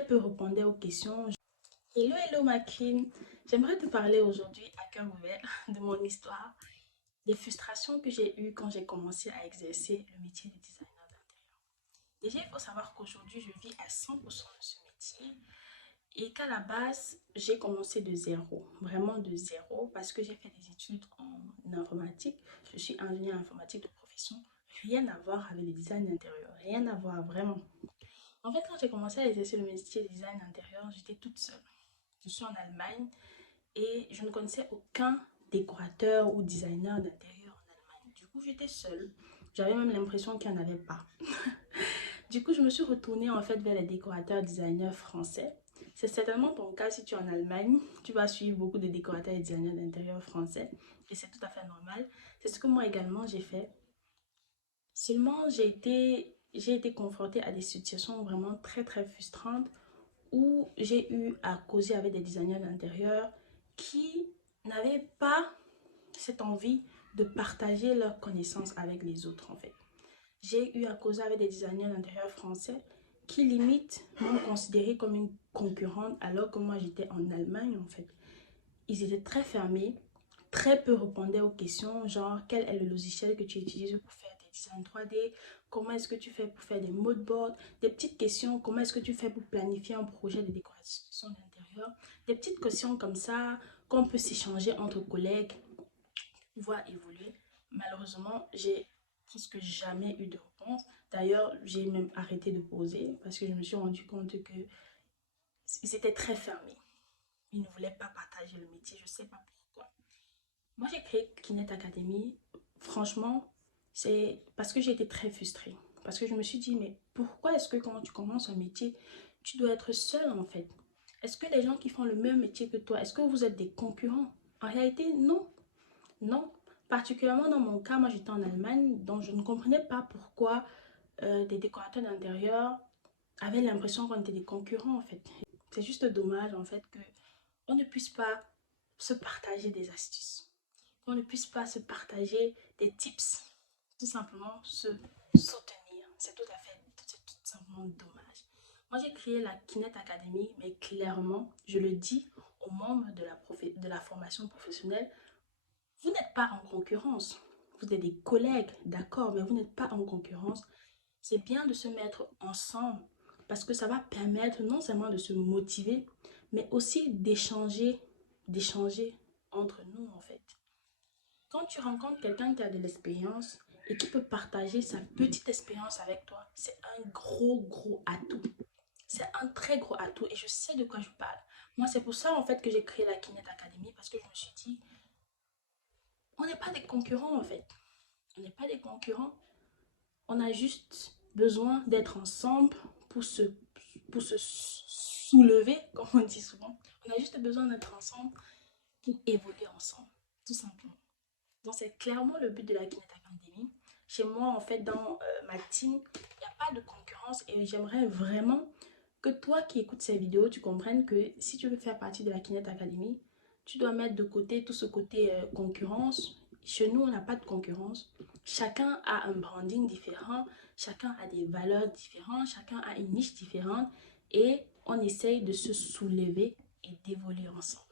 Peu répondait aux questions. Hello, hello ma queen. J'aimerais te parler aujourd'hui à cœur ouvert de mon histoire, des frustrations que j'ai eues quand j'ai commencé à exercer le métier de designer d'intérieur. Déjà, il faut savoir qu'aujourd'hui, je vis à 100% de ce métier et qu'à la base, j'ai commencé de zéro, vraiment de zéro, parce que j'ai fait des études en informatique. Je suis ingénieur informatique de profession. Rien à voir avec le design d'intérieur, rien à voir vraiment. En fait, quand j'ai commencé à exercer le métier de design intérieur, j'étais toute seule. Je suis en Allemagne et je ne connaissais aucun décorateur ou designer d'intérieur en Allemagne. Du coup, j'étais seule. J'avais même l'impression qu'il n'y en avait pas. Du coup, je me suis retournée en fait vers les décorateurs designers français. C'est certainement ton cas si tu es en Allemagne. Tu vas suivre beaucoup de décorateurs et designers d'intérieur français. Et c'est tout à fait normal. C'est ce que moi également j'ai fait. Seulement, j'ai été confrontée à des situations vraiment très frustrantes où j'ai eu à causer avec des designers d'intérieur qui n'avaient pas cette envie de partager leurs connaissances avec les autres en fait. J'ai eu à causer avec des designers d'intérieur français qui limite m'ont considérée comme une concurrente alors que moi j'étais en Allemagne en fait. Ils étaient très fermés, très peu répondaient aux questions, genre quel est le logiciel que tu utilises pour faire tes designs 3D, comment est-ce que tu fais pour faire des moodboards, des petites questions, comment est-ce que tu fais pour planifier un projet de décoration d'intérieur, des petites questions comme ça qu'on peut s'échanger entre collègues, pouvoir évoluer. Malheureusement, j'ai presque jamais eu de réponse. D'ailleurs, j'ai même arrêté de poser parce que je me suis rendu compte que ils étaient très fermés. Ils ne voulaient pas partager le métier, je ne sais pas pourquoi. Moi, j'ai créé Kinect Academy. Franchement, c'est parce que j'ai été très frustrée. Parce que je me suis dit, mais pourquoi est-ce que quand tu commences un métier, tu dois être seule en fait? Est-ce que les gens qui font le même métier que toi, est-ce que vous êtes des concurrents? En réalité, non. Non. Particulièrement dans mon cas, moi j'étais en Allemagne, donc je ne comprenais pas pourquoi des décorateurs d'intérieur avaient l'impression qu'on était des concurrents en fait. C'est juste dommage en fait que on ne puisse pas se partager des astuces, qu'on ne puisse pas se partager des tips, tout simplement se soutenir. C'est tout simplement dommage. Moi, j'ai créé la Kinect Academy, mais clairement, je le dis aux membres de la formation professionnelle, vous n'êtes pas en concurrence. Vous êtes des collègues, d'accord, mais vous n'êtes pas en concurrence. C'est bien de se mettre ensemble parce que ça va permettre non seulement de se motiver, mais aussi d'échanger entre nous en fait. Quand tu rencontres quelqu'un qui a de l'expérience et qui peut partager sa petite expérience avec toi, c'est un gros atout. C'est un très gros atout et je sais de quoi je parle. Moi, c'est pour ça en fait que j'ai créé la Kinect Academy parce que je me suis dit, on n'est pas des concurrents en fait. On n'est pas des concurrents. On a juste besoin d'être ensemble pour se soulever, comme on dit souvent. On a juste besoin d'être ensemble pour évoluer ensemble, tout simplement. Donc, c'est clairement le but de la Kinect Academy. Chez moi, en fait, dans ma team, il n'y a pas de concurrence et j'aimerais vraiment que toi qui écoutes ces vidéos, tu comprennes que si tu veux faire partie de la Kinect Academy, tu dois mettre de côté tout ce côté concurrence. Chez nous, on n'a pas de concurrence. Chacun a un branding différent, chacun a des valeurs différentes, chacun a une niche différente et on essaye de se soulever et d'évoluer ensemble.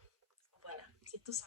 Voilà, c'est tout ça.